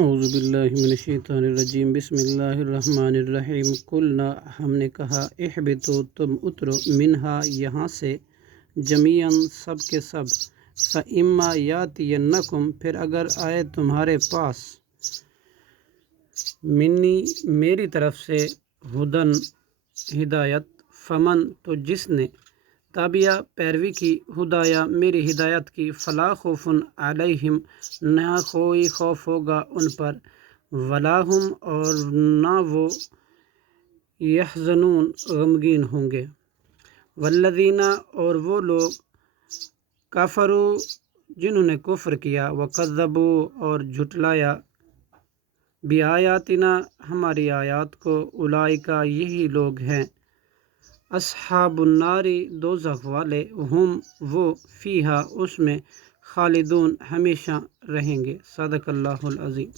اعوذ باللہ من الشیطان الرجیم، بسم اللہ الرحمن الرحیم۔ قلنا، ہم نے کہا، اہبطوا، تم اترو، منہا، یہاں سے، جمیعاً، سب کے سب، فإما یاتینکم، پھر اگر آئے تمہارے پاس، منی، میری طرف سے، ہدن، ہدایت، فمن، تو جس نے، تابعہ، پیروی کی، ہدایہ، میری ہدایت کی، فلا خوف علیہم، نہ کوئی خوف ہوگا ان پر، ولا ہم، اور نہ وہ، یحزنون، غمگین ہوں گے۔ والذین، اور وہ لوگ، کفروا، جنہوں نے کفر کیا، وکذبوا، اور جھٹلایا، بآیاتنا، ہماری آیات کو، اولئک، یہی لوگ ہیں، اصحاب النار، دوزخ والے، ہم، وہ، فیہا، اس میں، خالدون، ہمیشہ رہیں گے۔ صدق اللہ العظیم۔